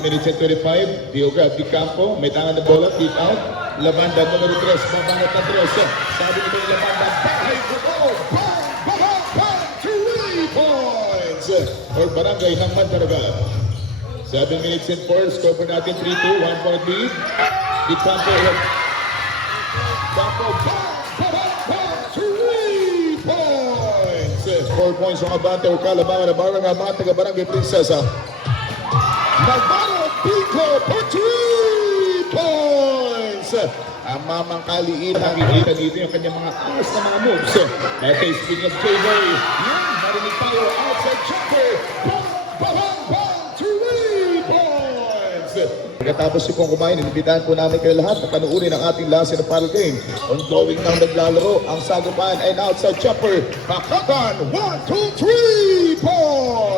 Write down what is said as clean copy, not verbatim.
Minutes and 25, Diogo Di Campo, may tangan na bola, kick out. Lavanda numero 3, babanat na 3. Sabi nito yung Lavanda, bahay ko ko! Bang! 3 points! For Barangay ng Mandaragat. 7 minutes and 4, score po natin 3-2, 1 point lead. Di Campo, bang! 3 points! 4 points mga bante o kalabangan na barangay mga taga-Barangay Princesa. Navarro Pico for 3 points! Ang mamang kaliit, nakikita dito yung kanyang mga alas na mga moves. Okay, speaking of JJ, yan, narinig tayo outside jumper. Bang! 3 points! Pagkatapos po kumain, inibitahan po namin kayo lahat na panuurin ang ating last in the final game. Ongoing nang naglalaro, ang sagupan ay outside jumper. Pakatan, 1, 2, 3 points!